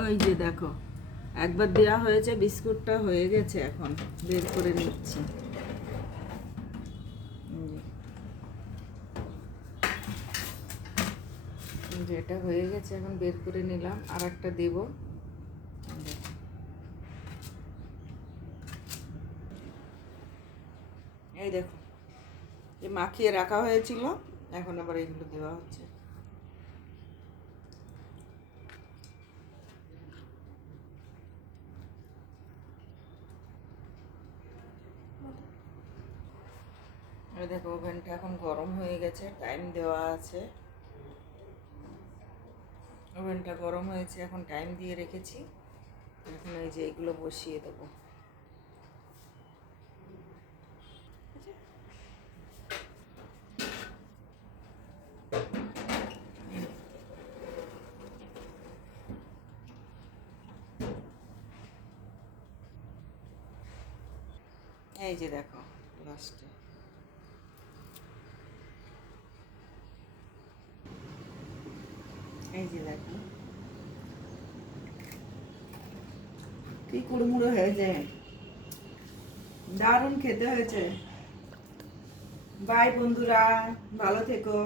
ওই যে দেখো, একবার দেওয়া হয়েছে, বিস্কুটটা হয়ে গেছে, এখন বের করে নিচ্ছি। এটা হয়ে গেছে, এখন বের করে নিলাম, আর একটা দেব। এই দেখো, এই মাখিয়ে রাখা হয়েছিল, এখন আবার এগুলো দেওয়া হচ্ছে। এই দেখো, ওভেনটা এখন গরম হয়ে গেছে, টাইম দেওয়া আছে। ওভেনটা গরম হয়েছে, এখন টাইম দিয়ে রেখেছি। এখন এই যে এগুলো বসিয়ে দেবো। এই যে দেখো, লাস্টে এই যে দেখো কি কুড়মুড়ো হয়েছে, দারুণ খেতে হয়েছে। বাই বন্ধুরা, ভালো থেকো।